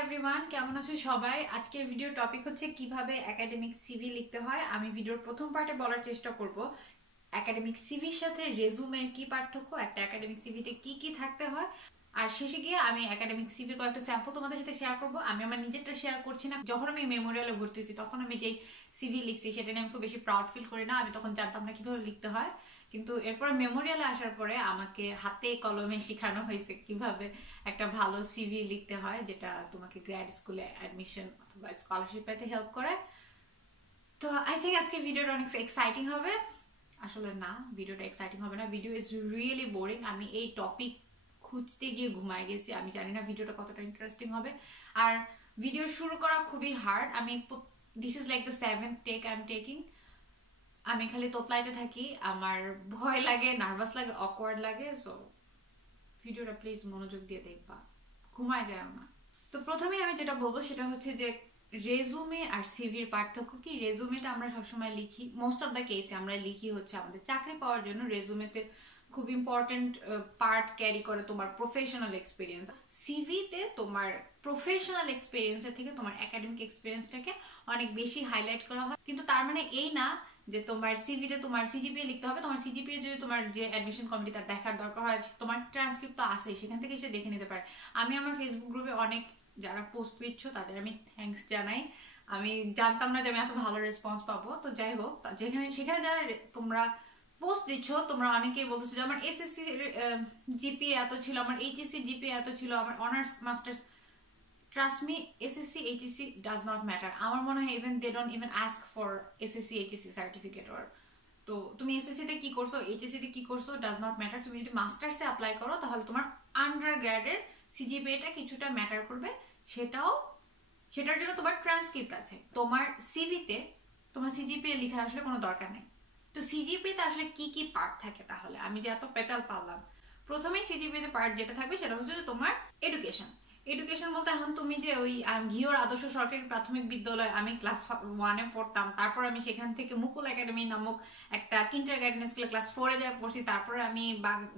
Everyone, কেমন আছো সবাই? আজকের ভিডিও টপিক হচ্ছে কিভাবে একাডেমিক সিভি লিখতে হয়। আমি ভিডিওর প্রথম পার্টে বলার চেষ্টা করব একাডেমিক সিভির সাথে রেজুমের কি পার্থক্য, একটা একাডেমিক সিভিতে কি কি থাকতে হয়, আর শেষে গিয়ে আমি একাডেমিক সিভির কয়েকটা স্যাম্পল তোমাদের সাথে শেয়ার করব। আমি আমার নিজেরটা শেয়ার করছি না। যখন আমি মেমোরিয়ালে ভর্তি হয়েছি তখন আমি যেই সিভি লিখছি সেটা নিয়ে আমি খুব বেশি প্রাউড ফিল করি না। আমি তখন জানতাম না কিভাবে লিখতে হয়, কিন্তু এরপর মেমোরিয়ালে আসার পরে আমাকে হাতে কলমে শেখানো হয়েছে কিভাবে একটা ভালো সিভি লিখতে হয়, যেটা তোমাকে গ্র্যাড স্কুলে অ্যাডমিশন অথবা স্কলারশিপ পেতে হেল্প করে। তো আই থিঙ্ক আজকে ভিডিওটা অনেক এক্সাইটিং হবে। আসলে না, ভিডিওটা এক্সাইটিং হবে না, ভিডিও ইজ রিয়েলি বোরিং। আমি এই টপিক খুঁজতে গিয়ে ঘুমায় গেছি। আমি জানি না ভিডিওটা কতটা ইন্টারেস্টিং হবে, আর ভিডিও শুরু করা খুবই হার্ড। আমি this is like the 7th take I am taking. আমি খালি তোতলাইতে থাকি, আমার ভয় লাগে, নার্ভাস লাগে, অকওয়ার্ড লাগে। সো ভিডিওটা প্লিজ মনোযোগ দিয়ে দেখবা, ঘুমায় যায় না। তো প্রথমেই আমি যেটা বলবো সেটা হচ্ছে যে রেজুমে আর সিভির পার্থক্য কি। রেজুমেটা আমরা সবসময় লিখি, মোস্ট অফ দ্য কেসে আমরা লিখি হচ্ছে আমাদের চাকরি পাওয়ার জন্য। রেজুমেতে খুব ইম্পর্টেন্ট পার্ট ক্যারি করে তোমার প্রফেশনাল এক্সপিরিয়েন্স। সিভিতে তোমার প্রফেশনাল এক্সপিরিয়েন্সের থেকে তোমার একাডেমিক এক্সপিরিয়েন্সটাকে অনেক বেশি হাইলাইট করা হয়। কিন্তু তার মানে এই না যে তোমার সিভিতে তোমার সিজিপিএ লিখতে হবে। তোমার সিজিপিএ যদি তোমার যে অ্যাডমিশন কমিটি তার দেখার দরকার হয়, তোমার ট্রান্সক্রিপ্ট তো আছে, সেখান থেকে সে দেখে নিতে পারে। আমি আমার ফেসবুক গ্রুপে অনেক যারা পোস্ট দিচ্ছ তাদের আমি থ্যাঙ্কস জানাই। আমি জানতাম না যে আমি এত ভালো রেসপন্স পাবো। তো যাই হোক, সেখানে যারা তোমরা পোস্ট দিচ্ছ, তোমরা অনেকেই বলতেছো যে আমার এসএসসি জিপিএ এত ছিল, আমার এইচএসসি জিপিএ এত ছিল, আমার honours masters. Trust me, SSC HSC does not matter. আমার মনে হয় even they don't even ask for SSC HSC certificate. Or তো তুমি এসএসসি তে কি করছো, এইচএসসি তে কি করছো, ডাজ নট ম্যাটার। তুমি যদি মাস্টার্সে অ্যাপ্লাই করো তাহলে তোমার আন্ডার গ্র্যাডের সিজিপিএটা কিছুটা ম্যাটার করবে। সেটার জন্য তোমার ট্রান্সক্রিপ্ট আছে। তোমার সিভিতে তোমার সিজিপিএ লেখার আসলে কোনো দরকার নেই। তো সিজিপিএ তে আসলে কি কি পার্ট থাকে, তাহলে আমি যে এত পেঁচাল পারলাম। প্রথমেই সিজিপিএ তে পার্ট যেটা থাকবে সেটা হচ্ছে তোমার এডুকেশন। এডুকেশন বলতে এখন তুমি যে ওই ঘিওর আদর্শ সরকারি প্রাথমিক বিদ্যালয় আমি ক্লাস 1-এ পড়তাম, তারপর আমি সেখান থেকে মুকুল একাডেমি নামক একটা কিন্ডারগার্টেন স্কুলে ক্লাস 4-এ যা পড়ছি, তারপরে আমি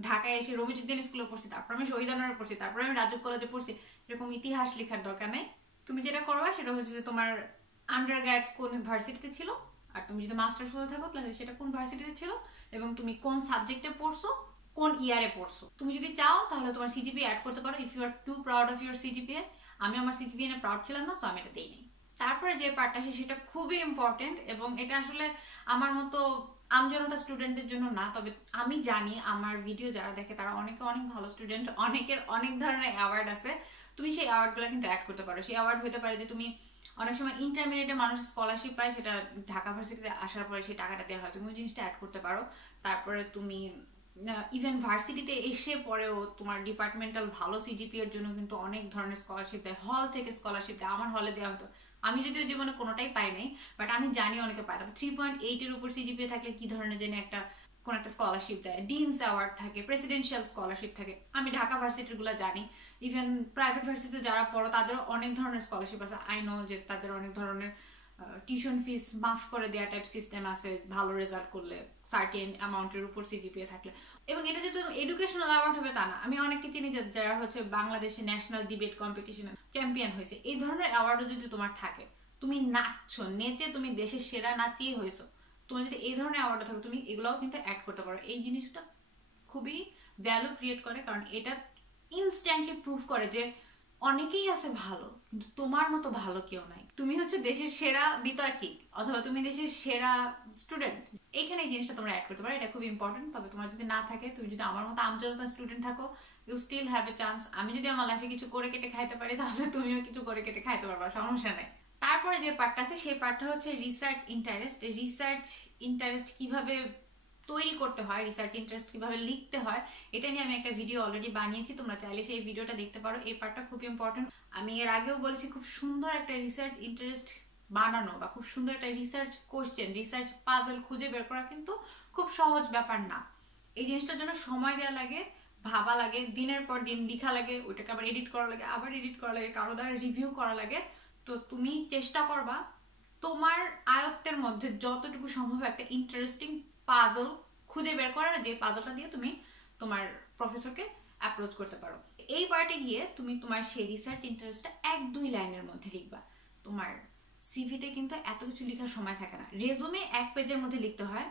ঢাকায় এসে রবিজুদ্দিন স্কুলে পড়ছি, তারপর আমি শহীদানগরে পড়ছি, তারপরে আমি রাজু কলেজে পড়ছি। এরকম ইতিহাস লেখার দরকার নেই। তুমি যেটা করবা সেটা হচ্ছে যে তোমার আন্ডারগ্র্যাড কোন ভার্সিটিতে ছিল, আর তুমি যদি মাস্টার্স হয়ে থাকো তাহলে সেটা কোন ভার্সিটিতে ছিল, এবং তুমি কোন সাবজেক্টে পড়ছো, কোন ইয়ারে পড়ছো। তুমি যদি চাও তাহলে তোমার সিজিপিএ অ্যাড করতে পারো if you are too proud of your CGPA. আমি আমার সিজিপিএ নিয়ে প্রাউড ছিলাম না, সো আমি এটা দেইনি। তারপরে যে পার্টটা আসে সেটা খুবই ইম্পর্টেন্ট, এবং এটা আসলে আমার মতো আমজনতা স্টুডেন্টদের জন্য না। তবে আমি জানি আমার ভিডিও যারা দেখে তারা অনেকে অনেক ভালো স্টুডেন্ট, অনেকের অনেক ধরনের অ্যাওয়ার্ড আছে। তুমি সেই অ্যাওয়ার্ডগুলো কিন্তু অ্যাড করতে পারো। সেই অ্যাওয়ার্ড হতে পারে যে তুমি অনেক সময় ইন্টারমিডিয়েটে মানুষ স্কলারশিপ পায়, সেটা ঢাকা ভার্সিটিতে আসার পরে সেই টাকাটা দেওয়া হয়, তুমি ওই জিনিসটা অ্যাড করতে পারো। তারপরে তুমি ইভেন ভার্সিটিতে এসে পরেও তোমার ডিপার্টমেন্টাল ভালো সিজিপিএর জন্য কিন্তু অনেক ধরনের স্কলারশিপ দেয়, হল থেকে স্কলারশিপ দেয়। আমার হলে দেওয়া হতো, আমি যদিও জীবনে কোনোটাই পাই নাই, বাট আমি জানি অনেকে পায়। তারপর 3.8-এর উপর সিজিপিএ থাকলে কি ধরনের যেন কোন একটা স্কলারশিপ দেয়, ডিনস অ্যাওয়ার্ড থাকে, প্রেসিডেন্সিয়াল স্কলারশিপ থাকে। আমি ঢাকা ভার্সিটির গুলো জানি। ইভেন প্রাইভেট ভার্সিটিতে যারা পড়ো তাদেরও অনেক ধরনের স্কলারশিপ আছে। আই নো যে তাদের অনেক ধরনের টিউশন ফিস মাফ করে দেওয়া টাইপ সিস্টেম আছে ভালো রেজাল্ট করলে, সার্টেন অ্যামাউন্টের উপর সিজিপিএ থাকলে। এবং এটা যে এডুকেশনাল অ্যাওয়ার্ড হবে তা না। আমি অনেককে চিনি যারা হচ্ছে বাংলাদেশে ন্যাশনাল ডিবেট কম্পিটিশনে চ্যাম্পিয়ন হয়েছে। এই ধরনের অ্যাওয়ার্ডও যদি তোমার থাকে, তুমি নাচছো, নেচে তুমি দেশের সেরা নাচিয়ে হয়েছো, তোমার যদি এই ধরনের অ্যাওয়ার্ড থাকে তুমি এগুলোও কিন্তু অ্যাড করতে পারো। এই জিনিসটা খুবই ভ্যালু ক্রিয়েট করে, কারণ এটা ইনস্ট্যান্টলি প্রুভ করে যে অনেকেই আছে ভালো, কিন্তু তোমার মতো ভালো কেউ নাই। তুমি হচ্ছে দেশের সেরা বিতার্কিক অথবা তুমি দেশের সেরা স্টুডেন্ট। এইখানে এই জিনিসটা তোমরা অ্যাড করতে পারো, এটা খুব ইম্পর্টেন্ট। তবে তোমার যদি না থাকে, তুমি যদি আমার মতো আমজনতা স্টুডেন্ট থাকো, you still have a chance. আমি যদি আমার লাইফে কিছু করে কেটে খাইতে পারি, তাহলে তুমিও কিছু করে কেটে খাইতে পারবা, সমস্যা নেই। তারপরে যে পার্টটা আছে সেই পার্টটা হচ্ছে রিসার্চ ইন্টারেস্ট। রিসার্চ ইন্টারেস্ট কিভাবে তৈরি করতে হয়, রিসার্চ ইন্টারেস্ট কিভাবে লিখতে হয়, এটা নিয়ে আমি একটা ভিডিও অলরেডি বানিয়েছি, তোমরা চাইলে সেই ভিডিওটা দেখতে পারো। এই পার্টটা খুব ইম্পর্টেন্ট। আমি এর আগেও বলেছি, খুব সুন্দর একটা রিসার্চ ইন্টারেস্ট বানানো বা খুব সুন্দর একটা রিসার্চ কোশ্চেন, রিসার্চ পাজল খুঁজে বের করা কিন্তু খুব সহজ ব্যাপার না। এই জিনিসটার জন্য সময় দেওয়া লাগে, ভাবা লাগে, দিনের পর দিন লিখা লাগে, ওইটাকে আবার এডিট করা লাগে, আবার এডিট করা লাগে, কারো দ্বারা রিভিউ করা লাগে। তো তুমি চেষ্টা করবা তোমার আয়ত্তের মধ্যে যতটুকু সম্ভব একটা ইন্টারেস্টিং পাজল খুঁজে বের করার, যে পাজলটা দিয়ে তুমি তোমার প্রফেসরকে অ্যাপ্রোচ করতে পারো। এই পার্টে গিয়ে তুমি তোমার সেই রিসার্চ ইন্টারেস্টটা 1-2 লাইনের মধ্যে লিখবা। তোমার সিভিতে কিন্তু এত কিছু লেখার সময় থাকে না। রেজুমে 1 পেজের মধ্যে লিখতে হয়,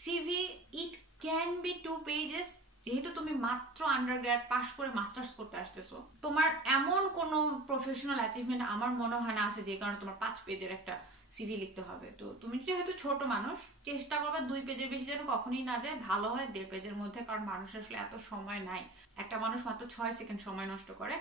CV it can be 2 pages. যেহেতু তুমি মাত্র আন্ডারগ্র্যাড পাস করে মাস্টার্স করতে আসতেছো, তোমার এমন কোনো প্রফেশনাল অ্যাচিভমেন্ট আমার মনে হয় না আছে যে কারণে তোমার 5 পেজের একটা সিভি লিখতে হবে। তো তুমি যেহেতু ছোট মানুষ, চেষ্টা করবে 2 পেজের বেশি যেন কখনোই না যায়, ভালো হয় 1.5 পেজের মধ্যে, কারণ মানুষের আসলে এত সময় নাই। একটা মানুষ মাত্র 6 সেকেন্ড সময় নষ্ট করে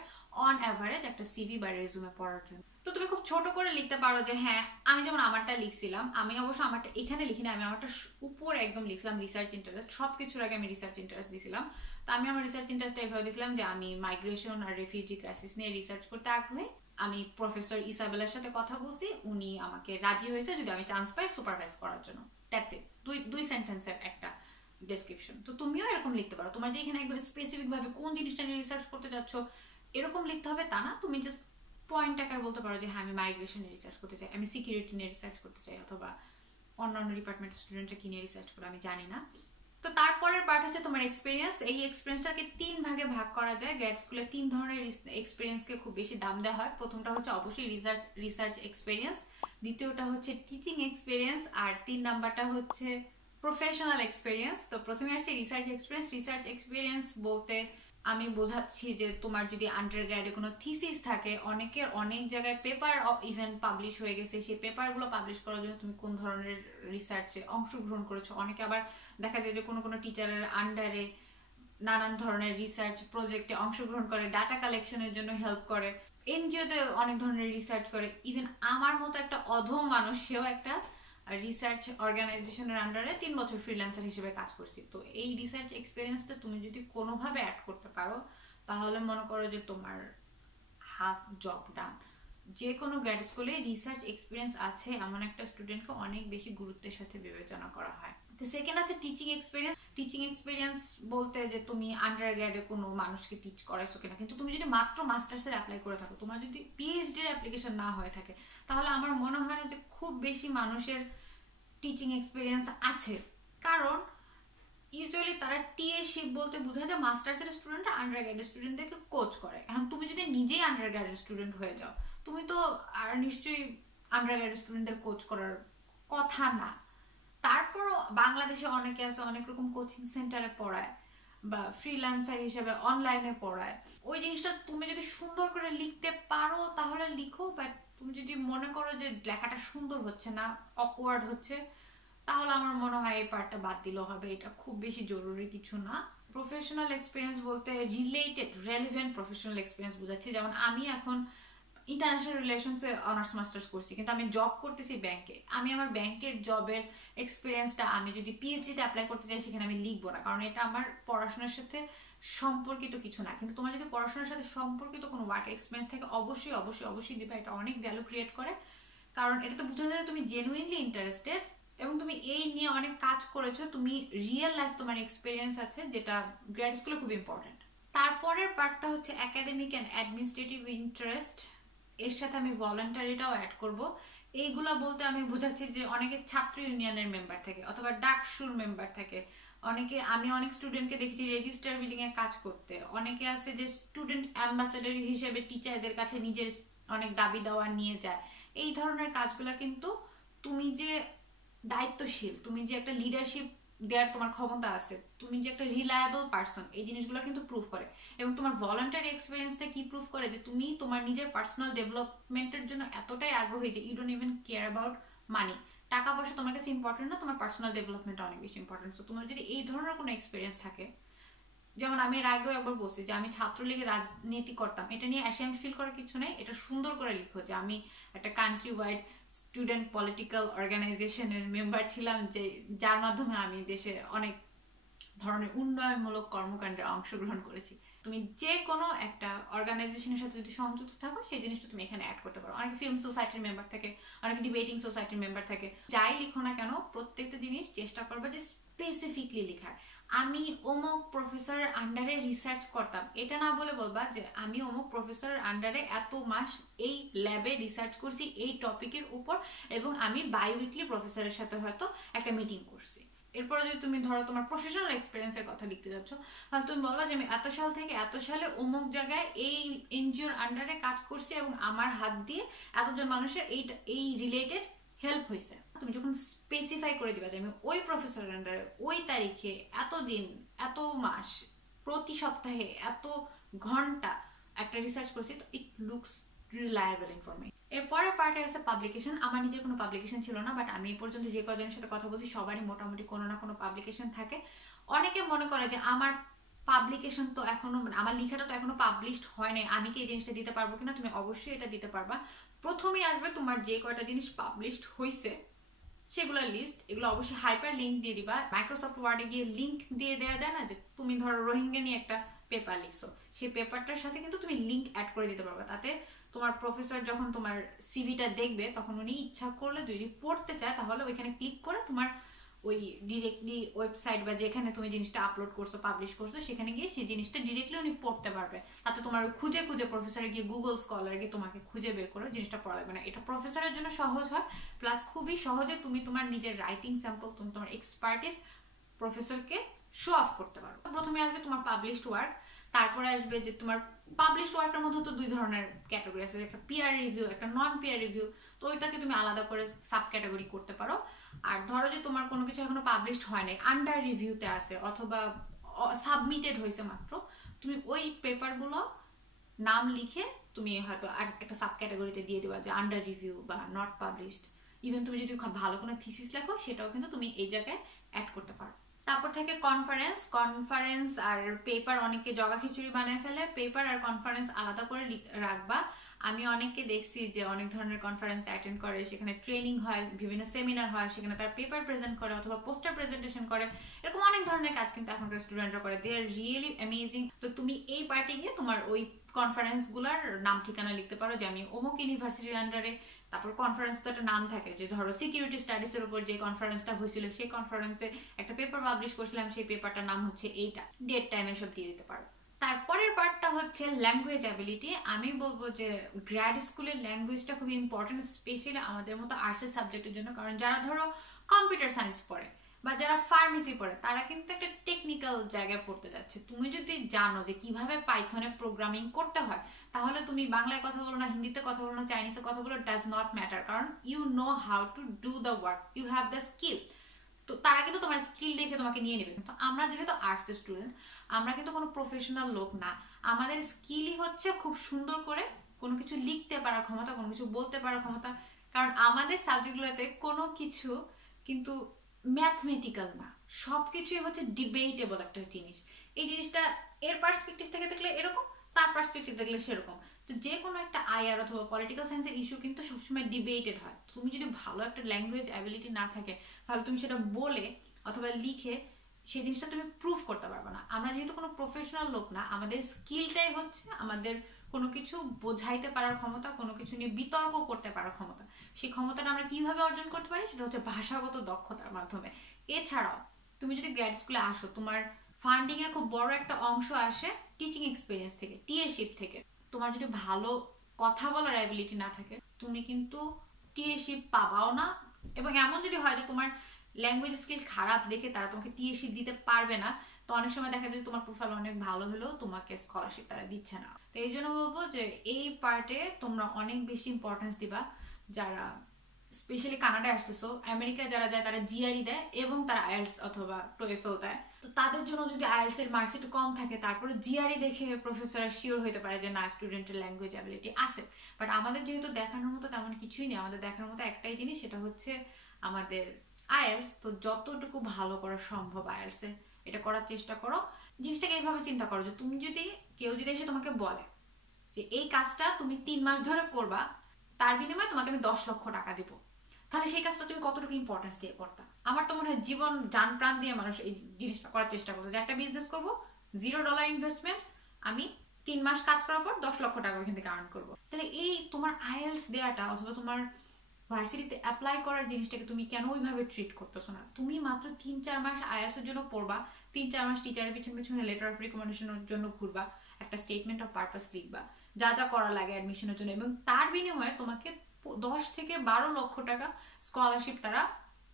অন অ্যাভারেজ একটা সিভি বা রেজুমে পড়ার জন্য। তো তুমি খুব ছোট করে লিখতে পারো যে হ্যাঁ, আমি যেমন আমারটা লিখছিলাম, আমি অবশ্য আমারটা এখানে লিখি না, আমি আমারটা উপরে একদম লিখছিলাম রিসার্চ ইন্টারেস্ট। সবকিছুর আগে আমি রিসার্চ ইন্টারেস্ট দিয়েছিলাম। তো আমি আমার রিসার্চ ইন্টারেস্টটা এভাবে দিয়েছিলাম যে আমি মাইগ্রেশন আর রেফিউজি ক্রাইসিস নিয়ে রিসার্চ করতে আগ্রহী। আমি প্রফেসর ইসাবেলার সাথে কথা বলছি, উনি আমাকে রাজি হয়েছে যদি আমি চান্স পাই সুপারভাইজ করার জন্য। That's it. দুই সেন্টেন্সের একটা ডেসক্রিপশন। তো তুমিও এরকম লিখতে পারো। তোমার যে এখানে একদম স্পেসিফিক ভাবে কোন জিনিসটা নিয়ে রিসার্চ করতে চাচ্ছ এরকম লিখতে হবে তা না। তুমি জাস্ট পয়েন্ট আকারে বলতে পারো যে হ্যাঁ, আমি মাইগ্রেশন নিয়ে রিসার্চ করতে চাই, আমি সিকিউরিটি নিয়ে রিসার্চ করতে চাই, অথবা অন্যান্য ডিপার্টমেন্টের স্টুডেন্টরা কি নিয়ে রিসার্চ করে আমি জানি না। তো তারপরের পার্ট হচ্ছে তোমার এক্সপিরিয়েন্স। এই এক্সপিরিয়েন্সটাকে 3 ভাগে ভাগ করা যায়। গ্র্যাড স্কুলে 3 ধরনের এক্সপিরিয়েন্সকে খুব বেশি দাম দেওয়া হয়। প্রথমটা হচ্ছে অবশ্যই রিসার্চ এক্সপিরিয়েন্স, দ্বিতীয়টা হচ্ছে টিচিং এক্সপিরিয়েন্স, আর 3 নাম্বারটা হচ্ছে প্রফেশনাল এক্সপিরিয়েন্স। তো প্রথমে আসছে রিসার্চ এক্সপিরিয়েন্স। রিসার্চ এক্সপিরিয়েন্স বলতে আমি বোঝাচ্ছি যে তোমার যদি আন্ডারগ্র্যাডে কোনো থিসিস থাকে, অনেকের অনেক জায়গায় পেপার ইভেন পাবলিশ হয়ে গেছে, সেই পেপারগুলো পাবলিশ করার জন্য তুমি কোন ধরনের রিসার্চে অংশগ্রহণ করেছো। অনেকে আবার দেখা যায় যে কোনো কোনো টিচারের আন্ডারে নানান ধরনের রিসার্চ প্রজেক্টে অংশগ্রহণ করে, ডাটা কালেকশনের জন্য হেল্প করে, এনজিওতে অনেক ধরনের রিসার্চ করে। ইভেন আমার মতো একটা অধম মানুষ, সেও একটা রিসার্চ অর্গানাইজেশনের আন্ডারে 3 বছর ফ্রিল্যান্সার হিসেবে কাজ করছি। তো এই রিসার্চ এক্সপিরিয়েন্সটা তুমি যদি কোনোভাবে অ্যাড করতে পারো তাহলে মনে করো যে তোমার হাফ জব ডান। যে কোনো গ্র্যাড স্কুলে রিসার্চ এক্সপিরিয়েন্স আছে এমন একটা স্টুডেন্টকে অনেক বেশি গুরুত্বের সাথে বিবেচনা করা হয়। তো সেকেন্ড আছে টিচিং এক্সপিরিয়েন্স। টিচিং এক্সপিরিয়েন্স বলতে যে তুমি আন্ডারগ্র্যাডে কোনো মানুষকে টিচ করাইছো কিনা, কিন্তু তুমি যদি মাত্র মাস্টার্সের অ্যাপ্লাই করে থাকো, তোমার যদি পিএইচডির অ্যাপ্লিকেশন না হয়ে থাকে, তাহলে আমার মনে হয় না যে খুব বেশি মানুষের টিচিং এক্সপিরিয়েন্স আছে। কারণ ইউজুয়ালি তারা টিএশিপ বলতে বোঝা যায় মাস্টার্সের স্টুডেন্টরা আন্ডারগ্র্যাডের স্টুডেন্টদেরকে কোচ করে। এখন তুমি যদি নিজেই আন্ডারগ্র্যাডের স্টুডেন্ট হয়ে যাও, তুমি তো আর নিশ্চয়ই আন্ডারগ্র্যাডের স্টুডেন্টদের কোচ করার কথা না। তারপরও বাংলাদেশে অনেকে আছে অনেক রকম কোচিং সেন্টারে পড়ায় বা ফ্রিল্যান্সার হিসেবে অনলাইনে পড়ায়। ওই জিনিসটা তুমি যদি সুন্দর করে লিখতে পারো তাহলে লিখো, বাট তুমি যদি মনে করো যে লেখাটা সুন্দর হচ্ছে না, অকওয়ার্ড হচ্ছে, তাহলে আমার মনে হয় এই পার্টটা বাদ দিলেও হবে। এটা খুব বেশি জরুরি কিছু না। প্রফেশনাল এক্সপিরিয়েন্স বলতে রিলেটেড রেলিভেন্ট প্রফেশনাল এক্সপিরিয়েন্স বোঝাচ্ছি। যেমন আমি এখন ইন্টারন্যাশনাল রিলেশনসে অনার্স মাস্টার্স করছি, কিন্তু আমি জব করতেছি ব্যাংকে। আমি আমার ব্যাংকের জবের এক্সপিরিয়েন্সটা আমি যদি পিএইচডিতে অ্যাপ্লাই করতে চাই সেখানে আমি লিখবো না, কারণ এটা আমার পড়াশোনার সাথে সম্পর্কিত কিছু না। কিন্তু তোমার যদি পড়াশোনার সাথে সম্পর্কিত কোনো ওয়ার্ক এক্সপিরিয়েন্স থাকে অবশ্যই অবশ্যই অবশ্যই দিবা। এটা অনেক ভ্যালু ক্রিয়েট করে, কারণ এটা তো বোঝা যায় তুমি জেনুইনলি ইন্টারেস্টেড এবং তুমি এই নিয়ে অনেক কাজ করেছো, তুমি রিয়েল লাইফ তোমার এক্সপিরিয়েন্স আছে, যেটা গ্র্যাড স্কুলে খুব ইম্পর্টেন্ট। তারপরের পার্টটা হচ্ছে একাডেমিক অ্যান্ড অ্যাডমিনিস্ট্রেটিভ ইন্টারেস্ট। এর সাথে আমি ভলান্টারিটাও অ্যাড করব। এইগুলা বলতে আমি বোঝাচ্ছি যে অনেকে ছাত্র ইউনিয়নের মেম্বার থাকে অথবা ডাকসুর মেম্বার থাকে, আমি অনেক স্টুডেন্টকে দেখেছি রেজিস্টার বিল্ডিং এ কাজ করতে, অনেকে আছে যে স্টুডেন্ট অ্যাম্বাসেডর হিসেবে টিচারদের কাছে নিজের অনেক দাবি দেওয়া নিয়ে যায়। এই ধরনের কাজগুলা কিন্তু তুমি যে দায়িত্বশীল, তুমি যে একটা লিডারশিপ দেওয়ার তোমার ক্ষমতা আছে, তুমি যে একটা রিলায়েবল পারসন, এই জিনিসগুলো কিন্তু প্রুভ করে। এবং তোমার ভলান্টারি এক্সপিরিয়েন্সটা কি প্রুভ করে, যে তুমি তোমার নিজের পার্সোনাল ডেভেলপমেন্টের জন্য এতটাই আগ্রহী যে you don't even care about money. টাকা পয়সা তোমার কাছে ইম্পর্টেন্ট না, তোমার পার্সোনাল ডেভেলপমেন্ট অনেক বেশি ইম্পর্টেন্ট। সো তোমার যদি এই ধরনের কোনো এক্সপিরিয়েন্স থাকে, যেমন আমি এর আগেও একবার বলছি যে আমি ছাত্রলীগের রাজনীতি করতাম, এটা নিয়ে অ্যাশেম ফিল করার কিছু নেই। এটা সুন্দর করে লিখো যে আমি একটা কান্ট্রি ওয়াইড স্টুডেন্ট পলিটিক্যাল অর্গানাইজেশনের মেম্বার ছিলাম, যে যার মাধ্যমে আমি দেশে অনেক ধরনের উন্নয়নমূলক কর্মকাণ্ডে অংশগ্রহণ করেছি। তুমি যে কোনো একটা অর্গানাইজেশনের সাথে যদি সংযুক্ত থাকো সেই জিনিসটা তুমি এখানে অ্যাড করতে পারো। অনেকে ফিল্ম সোসাইটির মেম্বার থাকে, অনেকে ডিবেটিং সোসাইটির মেম্বার থাকে। যাই লিখো না কেন প্রত্যেকটা জিনিস চেষ্টা করবে যে স্পেসিফিকলি লেখার। আমি অমুক প্রফেসরের আন্ডারে রিসার্চ করতাম এটা না বলে বলবা যে আমি অমুক প্রফেসরের আন্ডারে এত মাস এই ল্যাবে রিসার্চ করছি এই টপিকের উপর, এবং আমি বাই উইকলি প্রফেসরের সাথে হয়তো একটা মিটিং করছি। এরপরে যদি তুমি ধরো তোমার প্রফেশনাল এক্সপিরিয়েন্সের কথা লিখতে যাচ্ছ, তাহলে তুমি বলবা যে আমি এত সাল থেকে এত সালে অমুক জায়গায় এই এনজিওর আন্ডারে কাজ করছি এবং আমার হাত দিয়ে এতজন মানুষের এই রিলেটেড হেল্প হয়েছে। তুমি যখন স্পেসিফাই করে দিবা যে আমি ওই প্রফেসরের আন্ডারে ওই তারিখে এত দিন এত মাস প্রতি সপ্তাহে এত ঘন্টা একটা রিসার্চ করছি, তো ইট লুকস রিলায়েবল ইনফরমেশন। এরপরের পার্টে আছে পাবলিকেশন। আমার নিজের কোনো পাবলিকেশন ছিল না, বাট আমি এই পর্যন্ত যে কজনের সাথে কথা বলছি সবারই মোটামুটি কোনো না কোনো পাবলিকেশন থাকে। অনেকে মনে করে যে আমার পাবলিকেশন তো এখনো, আমার লেখাটা তো এখনো পাবলিশড হয় নাই, আমি কি এই জিনিসটা দিতে পারবো কিনা? তুমি অবশ্যই এটা দিতে পারবা। প্রথমেই আসবে তোমার যে কয়টা জিনিস পাবলিশড হয়েছে সেগুলোর লিস্ট। এগুলো অবশ্যই হাইপার লিঙ্ক দিয়ে দিবা। মাইক্রোসফট ওয়ার্ডে গিয়ে লিঙ্ক দিয়ে দেওয়া যায় না, যে তুমি ধরো রোহিঙ্গা নিয়ে একটা পেপার লিখছো, সেই পেপারটার সাথে কিন্তু তুমি লিঙ্ক অ্যাড করে দিতে পারবা। তাতে তোমার প্রফেসর যখন তোমার সিভিটা দেখবে তখন উনি ইচ্ছা করলে যদি পড়তে চায় তাহলে ওইখানে ক্লিক করে তোমার ওই ডিরেক্টলি ওয়েবসাইট বা যেখানে তুমি জিনিসটা আপলোড করছো পাবলিশ করছো সেখানে গিয়ে সেই জিনিসটা ডিরেক্টলি উনি পড়তে পারবে। তাতে তোমার খুঁজে খুঁজে প্রফেসরে গিয়ে গুগল স্কলার গিয়ে তোমাকে খুঁজে বের করে জিনিসটা পড়া লাগবে না। এটা প্রফেসরের জন্য সহজ হয়, প্লাস খুবই সহজে তুমি তোমার নিজের রাইটিং স্যাম্পল, তুমি তোমার এক্সপার্টিস প্রফেসরকে শো অফ করতে পারো। প্রথমে আসবে তোমার পাবলিশড ওয়ার্ক, তারপরে আসবে যে তোমার পাবলিশড ওয়ার্কের মধ্যে তো দুই ধরনের ক্যাটাগরি আছে, একটা পিয়ার রিভিউ, একটা নন পিয়ার রিভিউ। তো ওইটাকে তুমি আলাদা করে সাব ক্যাটাগরি করতে পারো। আর ধরো যে তোমার কোনো কিছু এখনো পাবলিশড হয় নাই, আন্ডার রিভিউতে আছে অথবা সাবমিটেড হয়েছে মাত্র, তুমি ওই পেপারগুলো নাম লিখে তুমি হয়তো একটা সাব ক্যাটাগরিতে দিয়ে দেবা যে আন্ডার রিভিউ বা নট পাবলিশড। ইভেন তুমি যদি ভালো কোনো থিসিস লেখো সেটাও কিন্তু তুমি এই জায়গায় অ্যাড করতে পারো। তারপর থেকে কনফারেন্স আর পেপার। অনেকে জগা খিচুড়ি বানায় ফেলে, পেপার আর কনফারেন্স আলাদা করে রাখবা। আমি অনেককে দেখছি যে অনেক ধরনের কনফারেন্স অ্যাটেন্ড করে, সেখানে ট্রেনিং হয়, বিভিন্ন সেমিনার হয়, সেখানে তারা পেপার প্রেজেন্ট করে অথবা পোস্টার প্রেজেন্টেশন করে। এরকম অনেক ধরনের কাজ কিন্তু এখনকার স্টুডেন্টরা করে, দে আর রিয়েলি অ্যামেজিং। তো তুমি এই পার্টে গিয়ে তোমার ওই কনফারেন্স গুলার নাম ঠিকানা লিখতে পারো যে আমি অমুক ইউনিভার্সিটির আন্ডারে। তারপর কনফারেন্স তো একটা নাম থাকে, যে ধরো সিকিউরিটি স্টাডিজ এর উপর যে কনফারেন্সটা হয়েছিল সেই কনফারেন্সে একটা পেপার পাবলিশ করছিলাম, সেই পেপারটার নাম হচ্ছে এইটা, ডেট টাইম এসব দিয়ে দিতে পারো। তারপরের পার্টটা হচ্ছে ল্যাঙ্গুয়েজ অ্যাবিলিটি। আমি বলবো যে গ্র্যাড স্কুলের ল্যাঙ্গুয়েজটা খুব ইম্পর্টেন্ট, স্পেশালি আমাদের মতো আর্টসের সাবজেক্টের জন্য। কারণ যারা ধরো কম্পিউটার সায়েন্স পড়ে বা যারা ফার্মেসি পড়ে তারা কিন্তু একটা টেকনিক্যাল জায়গায় পড়তে যাচ্ছে। তুমি যদি জানো যে কিভাবে পাইথনে প্রোগ্রামিং করতে হয়, তাহলে তুমি বাংলায় কথা বলো না, হিন্দিতে কথা বলো না, চাইনিজে কথা বলো, ডাজ নট ম্যাটার, কারণ you know how to do the work, you have the skill. তো তারা কিন্তু তোমার স্কিল দেখে তোমাকে নিয়ে নেবে। তো আমরা যেহেতু আর্টসের স্টুডেন্ট, আমরা কিন্তু কোনো প্রফেশনাল লোক না, আমাদের স্কিলই হচ্ছে খুব সুন্দর করে কোনো কিছু লিখতে পারার ক্ষমতা, কোনো কিছু বলতে পারার ক্ষমতা। কারণ আমাদের সাবজেক্টগুলোতে কোনো কিছু কিন্তু ম্যাথমেটিক্যাল না, সবকিছুই হচ্ছে ডিবেটেবল একটা জিনিস। এই জিনিসটা এর পার্সপেক্টিভ থেকে দেখলে এরকম, তার পার্সপেক্টিভ দেখলে সেরকম। তো যে কোনো একটা আইআর অথবা পলিটিক্যাল সায়েন্সের ইস্যু কিন্তু সবসময় ডিবেটেড হয়। তুমি যদি ভালো একটা ল্যাঙ্গুয়েজ অ্যাবিলিটি না থাকে, তাহলে তুমি সেটা বলে অথবা লিখে সেই জিনিসটা তুমি প্রুভ করতে পারবে না। আমরা যেহেতু কোনো প্রফেশনাল লোক না, আমাদের স্কিলটাই হচ্ছে আমাদের কোনো কিছু বোঝাইতে পারার ক্ষমতা, কোনো কিছু নিয়ে বিতর্ক করতে পারার ক্ষমতা। সেই ক্ষমতাটা আমরা কিভাবে অর্জন করতে পারি, সেটা হচ্ছে ভাষাগত দক্ষতার মাধ্যমে। এছাড়াও তুমি যদি গ্র্যাড স্কুলে আসো, তোমার ফান্ডিং এর খুব বড় একটা অংশ আসে টিচিং এক্সপিরিয়েন্স থেকে, টিএশিপ থেকে। তোমার যদি ভালো কথা বলার অ্যাবিলিটি না থাকে, তুমি কিন্তু টিএশিপ পাবাও না। এবং এমন যদি হয় যে তোমার ল্যাঙ্গুয়েজ স্কিল খারাপ দেখে তারা তোমাকে টিএশিপ দিতে পারবে না, তো অনেক সময় দেখা যায় তোমার প্রোফাইল অনেক ভালো হলেও তোমাকে স্কলারশিপ তারা দিচ্ছে না। তো এই জন্য বলবো যে এই পার্টে তোমরা অনেক বেশি ইম্পর্টেন্স দিবা। যারা স্পেশালি কানাডায় আসতেছো, আমেরিকায় যারা যায় তারা জিআরই দেয় এবং তারা আইএলটিএস অথবা টোয়েফল দেয়। তো তাদের জন্য যদি আইএলটিএস এর মার্কস একটু কম থাকে, তারপরে জিআরই দেখে প্রফেসর শিওর হতে পারে যে না, স্টুডেন্টের ল্যাঙ্গুয়েজ অ্যাবিলিটি আছে। বাট আমাদের যেহেতু দেখানোর মতো তেমন কিছুই নেই, আমাদের দেখার মতো একটাই জিনিস, সেটা হচ্ছে আমাদের আইএলটিএস। তো যতটুকু ভালো করা সম্ভব আইএলটিএস এ এটা করার চেষ্টা করো। জিনিসটাকে এইভাবে চিন্তা করো যে তুমি যদি, কেউ যদি এসে তোমাকে বলে যে এই কাজটা তুমি 3 মাস ধরে করবা, তার বিনিময়ে তোমাকে আমি 10 লক্ষ টাকা দিব, তাহলে সেই কাজটা তুমি কতটুকু ইম্পর্টেন্স দিয়ে করতা? আমার তো মনে হয় জীবন জান প্রাণ দিয়ে মানুষ এই জিনিসটা করার চেষ্টা করতো, যে একটা বিজনেস করবো, $0 ইনভেস্টমেন্ট, আমি 3 মাস কাজ করার পর 10 লক্ষ টাকা ওইখান থেকে আর্ন করবো। তাহলে এই তোমার আইএলটিএস দেওয়াটা অথবা তোমার ভার্সিটিতে অ্যাপ্লাই করার জিনিসটাকে তুমি কেন ওইভাবে ট্রিট করতেছো না? তুমি মাত্র 3-4 মাস আইএলটিএস এর জন্য পড়বা, 3-4 মাস টিচারের পিছনে লেটার অফ রিকমেন্ডেশনের জন্য ঘুরবা, একটা স্টেটমেন্ট অফ পারপাস লিখবা, যা যা করা লাগে অ্যাডমিশনের জন্য, এবং তার বিনিময়ে তোমাকে 10 থেকে 12 লক্ষ টাকা স্কলারশিপ তারা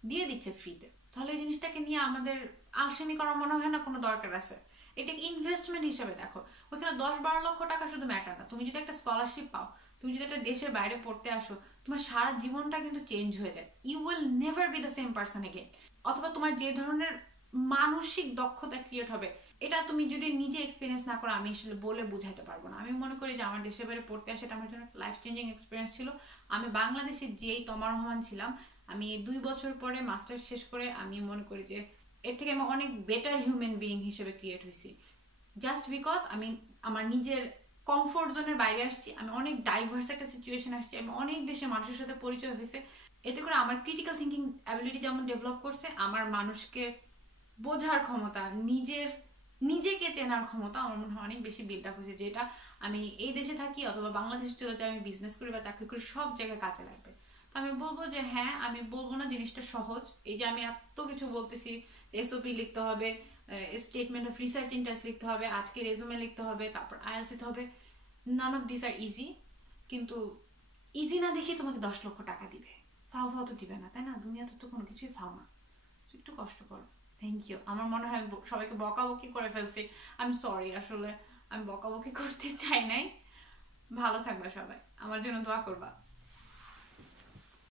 দিয়ে দিচ্ছে ফ্রিতে। তাহলে এই জিনিসটাকে নিয়ে আমাদের আলসেমি করার মনে হয় না কোনো দরকার আছে। এটা ইনভেস্টমেন্ট হিসেবে দেখো, ওইখানে 10-12 লক্ষ টাকা শুধু ম্যাটার না। তুমি যদি একটা স্কলারশিপ পাও, তুমি যদি একটা দেশের বাইরে পড়তে আসো, তোমার সারা জীবনটা কিন্তু চেঞ্জ হয়ে যায়। You will never be the same person again. অথবা তোমার যে ধরনের মানসিক দক্ষতা ক্রিয়েট হবে, এটা তুমি যদি নিজে এক্সপিরিয়েন্স না করো, আমি আসলে বলে বুঝাতে পারবো না। আমি মনে করি যে আমার দেশের বাইরে পড়তে আসে এটা আমার জন্য লাইফ চেঞ্জিং এক্সপিরিয়েন্স ছিল। আমি বাংলাদেশে যেই তমা রহমান ছিলাম, আমি 2 বছর পরে মাস্টার্স শেষ করে আমি মনে করি যে এর থেকে আমি অনেক বেটার হিউম্যান বিইং হিসেবে ক্রিয়েট হয়েছি, জাস্ট বিকজ আমি আমার নিজের কমফোর্ট জোনের বাইরে আসছি, আমি অনেক ডাইভার্স একটা সিচুয়েশন আসছি, আমি অনেক দেশের মানুষের সাথে পরিচয় হয়েছে। এতে করে আমার ক্রিটিক্যাল থিঙ্কিং অ্যাবিলিটি যেমন ডেভেলপ করছে, আমার মানুষকে বোঝার ক্ষমতা, নিজেকে চেনার ক্ষমতা আমার মনে হয় অনেক বেশি বিল্ড আপ হয়েছে, যেটা আমি এই দেশে থাকি অথবা বাংলাদেশে চলে যাই, আমি বিজনেস করি বা চাকরি করি, সব জায়গায় কাজে লাগবে। তো আমি বলবো যে হ্যাঁ, আমি বলবো না জিনিসটা সহজ। এই যে আমি এত কিছু বলতেছি, এসওপি লিখতে হবে, স্টেটমেন্ট অফ রিসার্চ ইন্টারেস্ট লিখতে হবে, আজকে রেজুমে লিখতে হবে, তারপর আইএলটিএস দিতে হবে, none of this are easy. কিন্তু ইজি না দেখে তোমাকে 10 লক্ষ টাকা দিবে, ফাও ফাও তো দিবে না, তাই না? দুনিয়াতে তো কোনো কিছুই ফাও না, একটু কষ্ট করো। Thank you. আমার মনে হয় সবাইকে বকাবকি করে ফেলছি, আই এম সরি। আসলে আমি বকাবকি করতে চাই নাই। ভালো থাকবা সবাই, আমার জন্য দোয়া করবা।